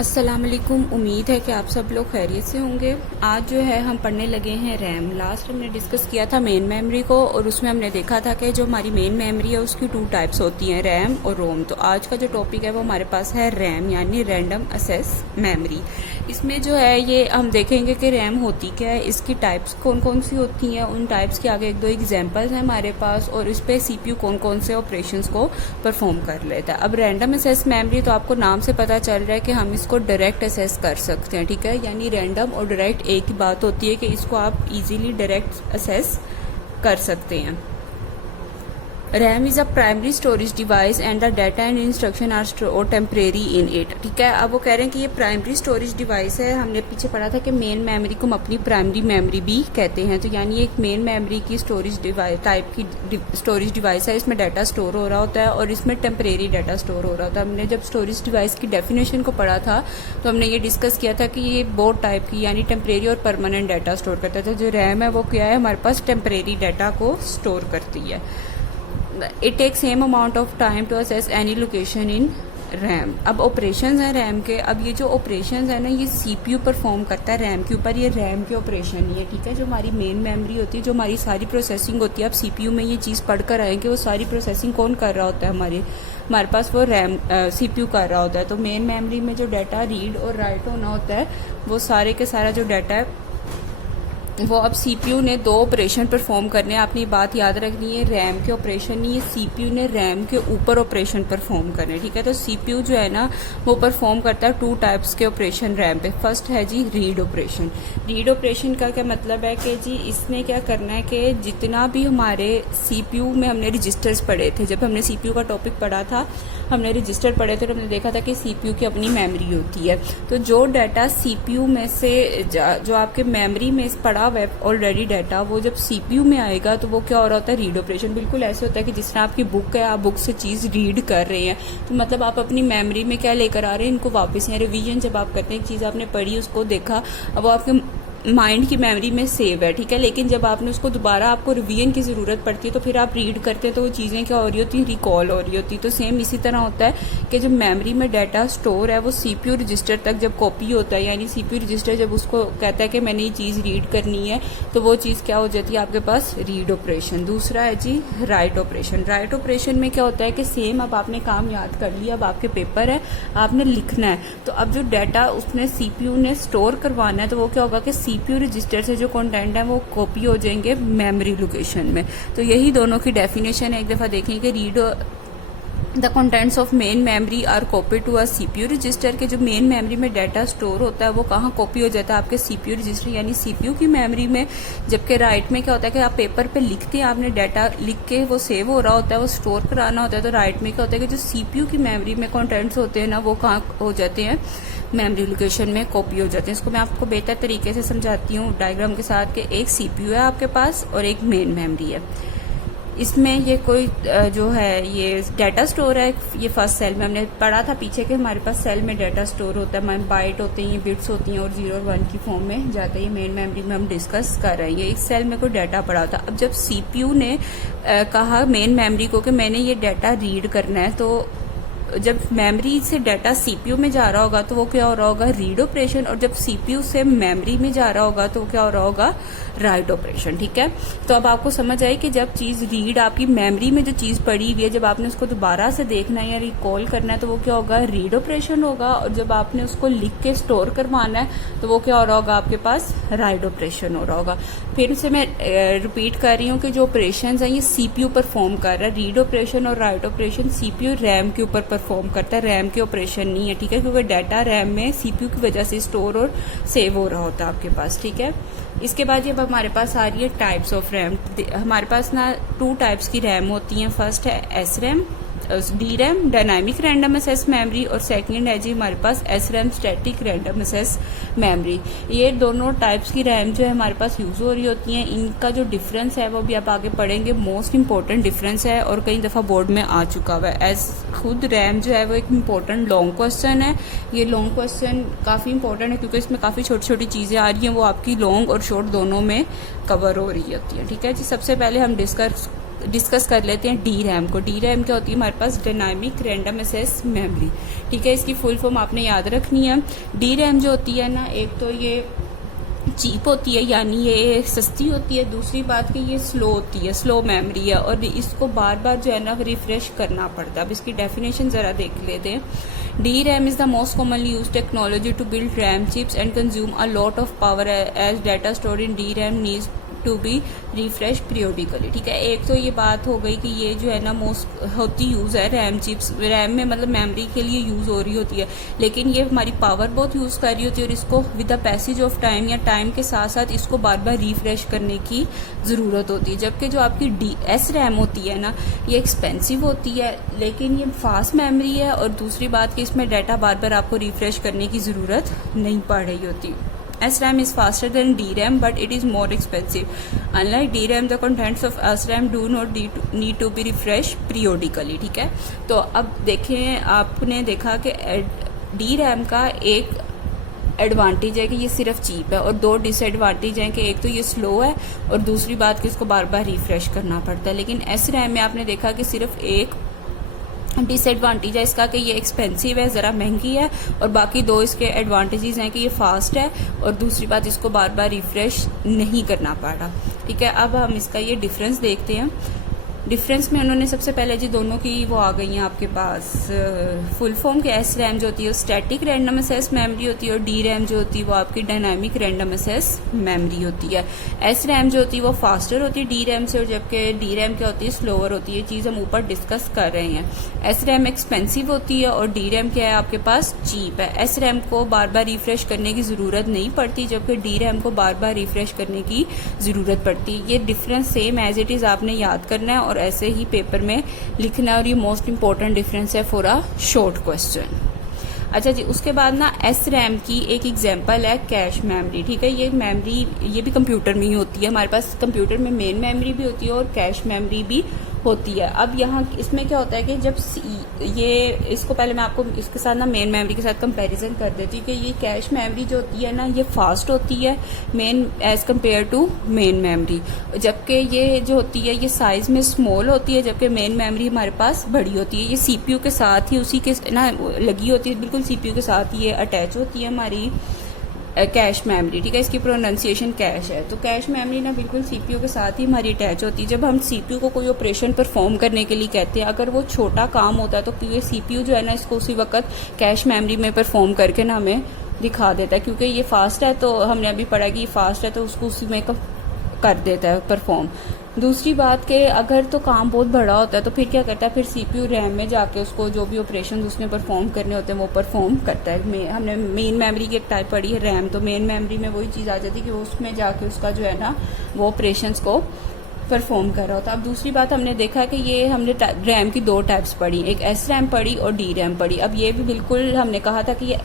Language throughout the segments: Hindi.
अस्सलाम वालेकुम। उम्मीद है कि आप सब लोग खैरियत से होंगे। आज जो है हम पढ़ने लगे हैं रैम। लास्ट हमने डिस्कस किया था मेन मेमोरी को और उसमें हमने देखा था कि जो हमारी मेन मेमोरी है उसकी 2 टाइप्स होती हैं, रैम और रोम। तो आज का जो टॉपिक है वो हमारे पास है रैम यानी रैंडम एक्सेस मेमोरी। इसमें जो है ये हम देखेंगे कि रैम होती क्या है, इसकी टाइप्स कौन कौन सी होती हैं, उन टाइप्स के आगे 1-2 एग्जाम्पल्स हैं हमारे पास और इस पर CPU कौन कौन से ऑपरेशंस को परफॉर्म कर लेता है। अब रैंडम एक्सेस मेमोरी तो आपको नाम से पता चल रहा है कि हम इसको डायरेक्ट असेस कर सकते हैं, ठीक है। यानी रैंडम और डायरेक्ट एक ही बात होती है कि इसको आप इजीली डायरेक्ट असेस कर सकते हैं। RAM is a primary storage device and the data and instruction are stored temporary in it, ठीक है। अब वो कह रहे हैं कि ये प्राइमरी स्टोरेज डिवाइस है। हमने पीछे पढ़ा था कि मेन मेमोरी को हम अपनी प्राइमरी मेमोरी भी कहते हैं। तो यानी एक मेन मेमोरी की स्टोरेज डिवाइस टाइप की स्टोरेज डिवाइस है। इसमें डाटा स्टोर हो रहा होता है और इसमें टेम्परेरी डाटा स्टोर हो रहा होता है। हमने जब स्टोरेज डिवाइस की डेफिनेशन को पढ़ा था तो हमने ये डिस्कस किया था कि ये बोथ टाइप की यानी टेम्परेरी और परमानेंट डाटा स्टोर करता है। तो जो रैम है वो क्या है, हमारे पास टेम्परेरी डाटा को स्टोर करती है। It takes same amount of time to access any location in RAM. अब ऑपरेशंस हैं रैम के। अब ये जो ऑपरेशंस है ना ये CPU परफॉर्म करता है रैम के ऊपर। ये रैम के ऑपरेशन ही है, ठीक है। जो हमारी मेन मेमोरी होती है, जो हमारी सारी प्रोसेसिंग होती है, अब CPU में ये चीज़ पढ़ कर आएंगे वो सारी प्रोसेसिंग कौन कर रहा होता है, हमारे पास वो रैम CPU कर रहा होता है। तो मेन मेमोरी में जो डाटा रीड और राइट होना होता है वो सारे के सारा जो डाटा है वो अब CPU ने 2 ऑपरेशन परफॉर्म करने हैं। आपने ये बात याद रखनी है, रैम के ऑपरेशन नहीं, ये CPU ने रैम के ऊपर ऑपरेशन परफॉर्म करने, ठीक है। तो CPU जो है ना वो परफॉर्म करता है 2 टाइप्स के ऑपरेशन रैम पे। फर्स्ट है जी रीड ऑपरेशन। रीड ऑपरेशन का क्या मतलब है कि जी इसने क्या करना है कि जितना भी हमारे CPU में हमने रजिस्टर्स पढ़े थे, जब हमने CPU का टॉपिक पढ़ा था हमने रजिस्टर पढ़े थे तो हमने देखा था कि CPU की अपनी मेमोरी होती है। तो जो डाटा CPU में से जो आपके मेमोरी में पड़ा ऑलरेडी डाटा वो जब CPU में आएगा तो वो क्या हो रहा होता है, रीड ऑपरेशन। बिल्कुल ऐसे होता है कि जिस तरह आपकी बुक है, आप बुक से चीज़ रीड कर रहे हैं तो मतलब आप अपनी मेमोरी में क्या लेकर आ रहे हैं, इनको वापस। या रिवीजन जब आप करते हैं, एक चीज़ आपने पढ़ी उसको देखा, अब वो आपके माइंड की मेमोरी में सेव है, ठीक है। लेकिन जब आपने उसको दोबारा आपको रिवीजन की ज़रूरत पड़ती है तो फिर आप रीड करते हैं तो वो चीज़ें क्या हो रही होती हैं, रिकॉल हो रही होती है। तो सेम इसी तरह होता है कि जो मेमोरी में डाटा स्टोर है वो CPU रजिस्टर तक जब कॉपी होता है, यानी CPU रजिस्टर जब उसको कहता है कि मैंने ये चीज़ रीड करनी है तो वो चीज़ क्या हो जाती है आपके पास, रीड ऑपरेशन। दूसरा है जी राइट ऑपरेशन। राइट ऑपरेशन में क्या होता है कि सेम अब आपने काम याद कर लिया, अब आपके पेपर है, आपने लिखना है। तो अब जो डाटा उसने CPU ने स्टोर करवाना है तो वो क्या होगा कि CPU रजिस्टर से जो कंटेंट है वो कॉपी हो जाएंगे मेमोरी लोकेशन में। तो यही दोनों की डेफिनेशन है। एक दफ़ा देखेंगे, read the contents of main memory are copy to a CPU register. के जो मेन मेमोरी में डाटा स्टोर होता है वो कहाँ कॉपी हो जाता है, आपके CPU रजिस्टर यानी CPU की मेमोरी में। जबकि राइट में क्या होता है कि आप पेपर पे लिखते हैं, आपने डाटा लिख के वो सेव हो रहा होता है, वो स्टोर कराना होता है। तो राइट में क्या होता है कि जो CPU की मेमोरी में कंटेंट्स होते हैं ना वो कहाँ हो जाते हैं, मेमोरी लोकेशन में कॉपी हो जाते हैं। इसको मैं आपको बेहतर तरीके से समझाती हूँ डायग्राम के साथ कि एक CPU है आपके पास और एक मेन मेमोरी है। इसमें ये कोई जो है ये डाटा स्टोर है, ये फर्स्ट सेल में हमने पढ़ा था पीछे के हमारे पास सेल में डाटा स्टोर होता है, बाइट होते हैं, ये बिट्स होती हैं और 0 और 1 की फॉर्म में जाता है। ये मेन मेमोरी में हम डिस्कस कर रहे हैं। ये इस सेल में कोई डाटा पड़ा था। अब जब CPU ने कहा मेन मेमोरी को कि मैंने ये डाटा रीड करना है, तो जब मेमोरी से डाटा CPU में जा रहा होगा तो वो क्या हो रहा होगा, रीड ऑपरेशन। और जब CPU से मेमोरी में जा रहा होगा तो क्या हो रहा होगा, राइट ऑपरेशन, ठीक है। तो अब आपको समझ आई कि जब चीज़ रीड आपकी मेमोरी में जो चीज़ पड़ी हुई है, जब आपने उसको दोबारा से देखना है या रिकॉल करना है तो वो क्या होगा, रीड ऑपरेशन होगा। और जब आपने उसको लिख के स्टोर करवाना है तो वो क्या हो रहा होगा, आपके पास राइट ऑपरेशन हो रहा होगा। फिर से मैं रिपीट कर रही हूँ कि जो ऑपरेशन है ये CPU परफॉर्म कर रहा है। रीड ऑपरेशन और राइट ऑपरेशन CPU रैम के ऊपर परफॉर्म करता है, रैम के ऑपरेशन नहीं है, ठीक है। क्योंकि डाटा रैम में CPU की वजह से स्टोर और सेव हो रहा होता है आपके पास, ठीक है। इसके बाद जब हमारे पास आ रही है टाइप्स ऑफ रैम, हमारे पास ना 2 टाइप्स की रैम होती हैं। फर्स्ट है SRAM, DRAM dynamic random access memory, और सेकंड है जी हमारे पास SRAM static random access memory. ये दोनों टाइप्स की रैम जो है हमारे पास यूज हो रही होती हैं। इनका जो डिफरेंस है वो भी आप आगे पढ़ेंगे, मोस्ट इंपॉर्टेंट डिफरेंस है और कई दफ़ा बोर्ड में आ चुका हुआ है। एज खुद रैम जो है वो एक इम्पोर्टेंट लॉन्ग क्वेश्चन है। ये लॉन्ग क्वेश्चन काफ़ी इंपॉर्टेंट है क्योंकि इसमें काफ़ी छोटी छोटी चीज़ें आ रही हैं, वो आपकी लॉन्ग और शॉर्ट दोनों में कवर हो रही होती है, ठीक है जी। सबसे पहले हम डिस्कस डिस्कस कर लेते हैं डी रैम को। डी रैम क्या होती है? हमारे पास डायनामिक रैंडम एक्सेस मेमोरी, ठीक है। इसकी फुल फॉर्म आपने याद रखनी है। डी रैम जो होती है ना, एक तो ये चीप होती है, यानी ये सस्ती होती है। दूसरी बात कि ये स्लो होती है, स्लो मेमोरी है, और इसको बार बार जो है ना रिफ्रेश करना पड़ता है। अब इसकी डेफिनेशन ज़रा देख लेते हैं। D RAM is the most commonly use technology to build RAM chips and consume a lot of power as data stored in D RAM needs to be refresh periodically, ठीक है। एक तो ये बात हो गई कि ये जो है ना मोस्ट होती यूज़ है रैम चिप्स, रैम में मतलब मेमोरी के लिए यूज़ हो रही होती है, लेकिन ये हमारी पावर बहुत यूज़ कर रही होती है और इसको with the passage of time या टाइम के साथ साथ इसको बार बार रिफ्रेश करने की ज़रूरत होती है। जबकि जो आपकी DS रैम होती है ना, ये एक्सपेंसिव होती है, लेकिन ये फास्ट मेमोरी है, और दूसरी बात कि इसमें डाटा बार बार आपको रिफ्रेश करने की ज़रूरत नहीं पड़ रही होती। SRAM is faster than DRAM, but it is more expensive. Unlike DRAM, the contents of SRAM do not need to be refreshed periodically, ठीक है। तो अब देखें, आपने देखा कि DRAM का एक एडवांटेज है कि ये सिर्फ चीप है, और दो डिसएडवांटेज हैं कि एक तो ये स्लो है और दूसरी बात कि इसको बार बार रिफ्रेश करना पड़ता है। लेकिन SRAM में आपने देखा कि सिर्फ एक डिसएडवांटेज है इसका कि ये एक्सपेंसिव है, ज़रा महंगी है, और बाकी दो इसके एडवांटेजेस हैं कि ये फास्ट है और दूसरी बात इसको बार बार रिफ्रेश नहीं करना पड़ रहा, ठीक है। अब हम इसका ये डिफरेंस देखते हैं। डिफरेंस में उन्होंने सबसे पहले जी दोनों की वो आ गई हैं आपके पास फुल फॉर्म के। SRAM जो होती है वो स्टैटिक रैंडम एक्सेस मेमोरी होती है, और DRAM जो होती है वो आपकी डायनामिक रैंडम एक्सेस मेमोरी होती है। SRAM जो होती है वो फास्टर होती है DRAM से, और जबकि DRAM क्या होती है स्लोअर होती है। ये चीज़ हम ऊपर डिस्कस कर रहे हैं। SRAM एक्सपेंसिव होती है और DRAM क्या है आपके पास चीप है। SRAM को बार बार रिफ्रेश करने की ज़रूरत नहीं पड़ती, जबकि DRAM को बार बार रिफ्रेश करने की ज़रूरत पड़ती है। ये difference same as it is आपने याद करना है और ऐसे ही पेपर में लिखना है, और ये मोस्ट इंपॉर्टेंट डिफरेंस है फॉर अ शॉर्ट क्वेश्चन। अच्छा जी, उसके बाद ना SRAM की एक एग्जांपल है कैश मेमोरी, ठीक है। ये मेमोरी ये भी कंप्यूटर में ही होती है। हमारे पास कंप्यूटर में मेन मेमोरी भी होती है और कैश मेमोरी भी होती है। अब यहाँ इसमें क्या होता है कि जब ये इसको पहले मैं आपको इसके साथ ना मेन मेमोरी के साथ कंपैरिजन कर देती हूँ कि ये कैश मेमोरी जो होती है ना, ये फास्ट होती है main as compare to main memory, जबकि ये जो होती है ये साइज में स्मॉल होती है, जबकि मेन मेमोरी हमारे पास बड़ी होती है। ये CPU के साथ ही उसी के ना लगी होती है, बिल्कुल CPU के साथ ही ये अटैच होती है हमारी कैश मेमोरी, ठीक है। इसकी प्रोनाउंसिएशन कैश है। तो कैश मेमोरी ना बिल्कुल CPU के साथ ही हमारी अटैच होती है। जब हम CPU को कोई ऑपरेशन परफॉर्म करने के लिए कहते हैं, अगर वो छोटा काम होता है तो ये CPU जो है ना इसको उसी वक्त कैश मेमोरी में परफॉर्म करके ना हमें दिखा देता है। क्योंकि ये फास्ट है, तो हमने अभी पढ़ा कि ये फास्ट है तो उसको उसी में कर देता है परफॉर्म। दूसरी बात कि अगर तो काम बहुत बड़ा होता है तो फिर क्या करता है, फिर CPU रैम में जाके उसको जो भी ऑपरेशन उसमें परफॉर्म करने होते हैं वो परफॉर्म करता है। हमने मेन मेमोरी की एक टाइप पढ़ी है रैम, तो मेन मेमोरी में वही चीज़ आ जाती है कि वो उसमें जाके उसका जो है ना वो ऑपरेशंस को परफॉर्म कर रहा होता। अब दूसरी बात हमने देखा कि ये हमने रैम की दो टाइप्स पढ़ी, एक SRAM पढ़ी और DRAM पढ़ी। अब ये भी बिल्कुल हमने कहा था कि ये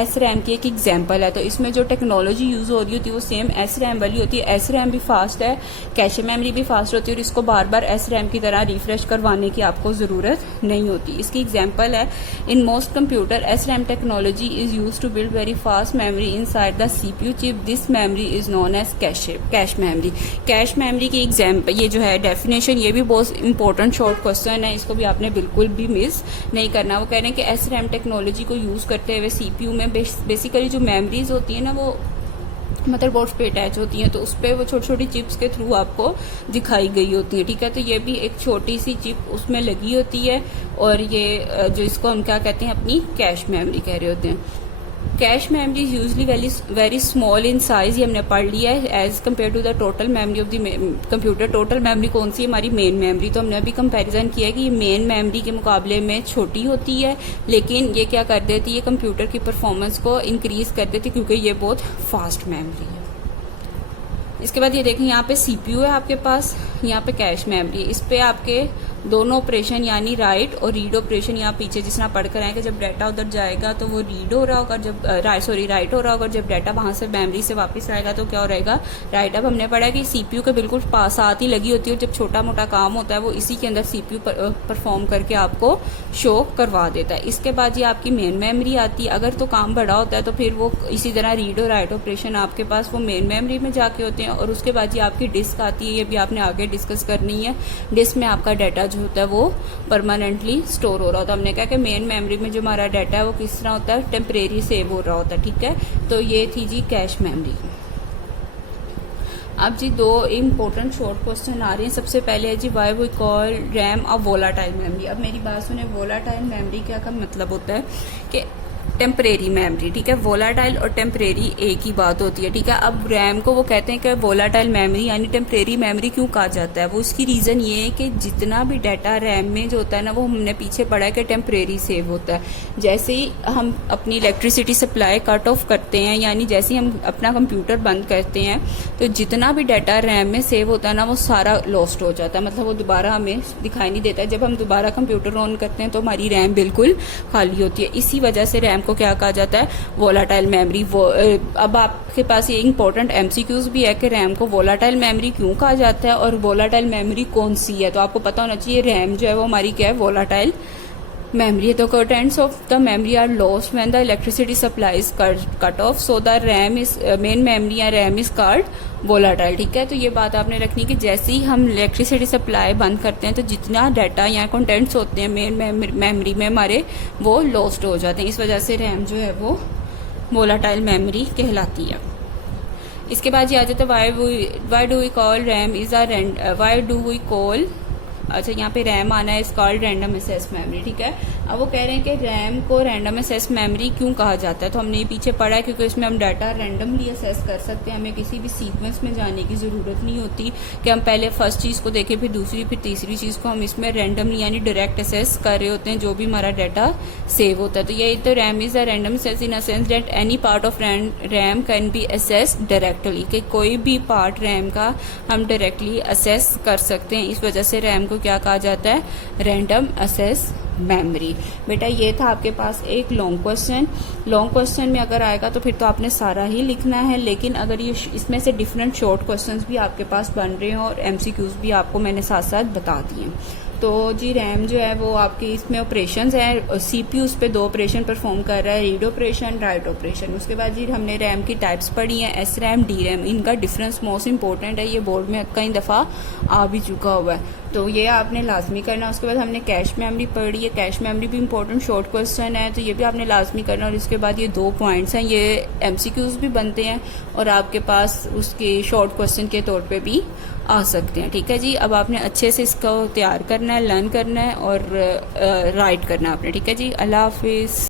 SRAM की एक एग्जांपल है, तो इसमें जो टेक्नोलॉजी यूज़ हो रही होती है वो सेम SRAM वाली होती है। SRAM भी फास्ट है, कैश मेमोरी भी फास्ट होती है, और इसको बार बार SRAM की तरह रिफ्रेश करवाने की आपको ज़रूरत नहीं होती। इसकी एग्जाम्पल है, in most computer SRAM technology is use to build very fast memory inside the CPU chip. This memory is known as cache memory. Cache memory की एग्जाम्पल ये जो है डेफिनेशन, ये भी बहुत इंपॉर्टेंट शॉर्ट क्वेश्चन है, इसको भी आपने बिल्कुल भी मिस नहीं करना। वो कह रहे हैं कि SRAM टेक्नोलॉजी को यूज़ करते हुए CPU में बेसिकली जो मेमोरीज होती है ना वो मदरबोर्ड पे अटैच होती हैं, तो उस पर वो छोटी छोटी चिप्स के थ्रू आपको दिखाई गई होती है, ठीक है। तो ये भी एक छोटी सी चिप उसमें लगी होती है, और ये जो इसको हम क्या कहते हैं अपनी कैश मेमोरी कह रहे होते हैं। Cache memory is usually very small in size, ये हमने पढ़ लिया है, as compare to the total memory of the computer. Total memory कौन सी है? हमारी मेन मेमोरी। तो हमने अभी कंपैरिजन किया है कि ये मेन मेमोरी के मुकाबले में छोटी होती है, लेकिन ये क्या कर देती है कंप्यूटर की परफॉर्मेंस को इंक्रीज कर देती है, क्योंकि ये बहुत फास्ट मेमोरी है। इसके बाद ये देखें, यहाँ पे CPU है आपके पास, यहाँ पे कैश मेमोरी है। इस पे आपके दोनों ऑपरेशन यानी राइट और रीड ऑपरेशन यहाँ पीछे जिस तरह पढ़कर आएंगे, जब डाटा उधर जाएगा तो वो रीड हो रहा होगा, जब राइट हो रहा होगा, जब डाटा वहां से मेमोरी से वापस आएगा तो क्या हो रहेगा, राइट। अब हमने पढ़ा कि सीपीयू के बिल्कुल साथ ही लगी होती है, जब छोटा मोटा काम होता है वो इसी के अंदर सीपीयू परफॉर्म करके आपको शो करवा देता है। इसके बाद ये आपकी मेन मेमोरी आती है। अगर तो काम बड़ा होता है तो फिर वो इसी तरह रीड और राइट ऑपरेशन आपके पास वो मेन मेमोरी में जाके होते हैं। और उसके बाद ये आपकी डिस्क आती है, ये भी आपने आगे डिस्कस करनी है। डिस्क में आपका डाटा जो होता है वो परमानेंटली स्टोर हो रहा होता है। हमने कहा कि मेन मेमोरी में जो हमारा डाटा है वो किस तरह होता है, टेम्परेरी सेव हो रहा होता है, ठीक है। तो ये थी जी कैश मेमोरी। अब जी दो इम्पोर्टेंट शॉर्ट क्वेश्चन आ रहे हैं। सबसे पहले है जी वाई we call RAM a volatile memory. अब मेरी बात सुने, वोलाटाइल मेमोरी क्या का मतलब होता है कि टेम्परेरी मेमोरी, ठीक है। वोलाटाइल और टेम्परेरी एक ही बात होती है, ठीक है। अब रैम को वो कहते हैं कि वोलाटाइल मेमोरी यानी टेम्परेरी मेमोरी क्यों कहा जाता है, वो इसकी रीजन ये है कि जितना भी डाटा रैम में जो होता है ना, वो हमने पीछे पढ़ा है कि टेम्परेरी सेव होता है। जैसे ही हम अपनी इलेक्ट्रिसिटी सप्लाई कट ऑफ करते हैं, यानी जैसे ही हम अपना कंप्यूटर बंद करते हैं, तो जितना भी डाटा रैम में सेव होता है ना, वो सारा लॉस्ट हो जाता है, मतलब वो दोबारा हमें दिखाई नहीं देता। जब हम दोबारा कंप्यूटर ऑन करते हैं तो हमारी रैम बिल्कुल खाली होती है। इसी वजह से रैम को क्या कहा जाता है, वोलाटाइल मेमोरी। अब आपके पास ये इंपॉर्टेंट एमसीक्यूज भी है कि रैम को वोलाटाइल मेमोरी क्यों कहा जाता है और वोलाटाइल मेमोरी कौन सी है। तो आपको पता होना चाहिए रैम जो है वो हमारी क्या है, वोलाटाइल मेमोरी। तो contents of the memory are lost when the electricity supply is cut off, so the RAM is main memory या रैम इज कॉल्ड वोलाटाइल, ठीक है। तो ये बात आपने रखनी कि जैसे ही हम इलेक्ट्रिसिटी सप्लाई बंद करते हैं तो जितना डाटा या कंटेंट्स होते हैं मेन मेमोरी में हमारे, वो लॉस्ट हो जाते हैं। इस वजह से रैम जो है वो वोलाटाइल मेमोरी कहलाती है। इसके बाद ये आ जाता है why do we call RAM is why do we call, अच्छा यहाँ पे रैम आना है, इस कॉल्ड रैंडम एक्सेस मेमोरी, ठीक है। अब वो कह रहे हैं कि रैम को रैंडम एक्सेस मेमोरी क्यों कहा जाता है। तो हमने ये पीछे पढ़ा है क्योंकि इसमें हम डाटा रैंडमली एक्सेस कर सकते हैं, हमें किसी भी सीक्वेंस में जाने की जरूरत नहीं होती कि हम पहले फर्स्ट चीज को देखें फिर दूसरी फिर तीसरी चीज को, हम इसमें रैंडमली यानी डायरेक्ट एक्सेस कर रहे होते हैं जो भी हमारा डाटा सेव होता है। तो ये तो RAM is a random access in a sense that any part of RAM can be access directly, कि कोई भी पार्ट रैम का हम डायरेक्टली एक्सेस कर सकते हैं। इस वजह से रैम को क्या कहा जाता है, रैंडम एक्सेस मेमोरी। बेटा ये था आपके पास एक लॉन्ग क्वेश्चन। लॉन्ग क्वेश्चन में अगर आएगा तो फिर तो आपने सारा ही लिखना है, लेकिन अगर ये इसमें से डिफरेंट शॉर्ट क्वेश्चंस भी आपके पास बन रहे हैं और एमसीक्यूज भी आपको मैंने साथ साथ बता दिए। तो जी रैम जो है वो आपकी इसमें ऑपरेशंस हैं, सीपीयू उस पे दो ऑपरेशन परफॉर्म कर रहा है, रीड ऑपरेशन, राइट ऑपरेशन। उसके बाद जी हमने रैम की टाइप्स पढ़ी हैं, एस रैम, डी रैम। इनका डिफरेंस मोस्ट इंपॉर्टेंट है, ये बोर्ड में कई दफ़ा आ भी चुका हुआ है, तो ये आपने लाजमी करना। उसके बाद हमने कैश मेमोरी पढ़ी है, कैश मेमोरी भी इंपॉर्टेंट शॉर्ट क्वेश्चन है, तो ये भी आपने लाजमी करना। और इसके बाद ये दो पॉइंट्स हैं, ये एमसीक्यूज भी बनते हैं और आपके पास उसके शॉर्ट क्वेश्चन के तौर पे भी आ सकते हैं, ठीक है जी। अब आपने अच्छे से इसको तैयार करना है, लर्न करना है और राइट करना है आपने, ठीक है जी। अल्लाह हाफिज़।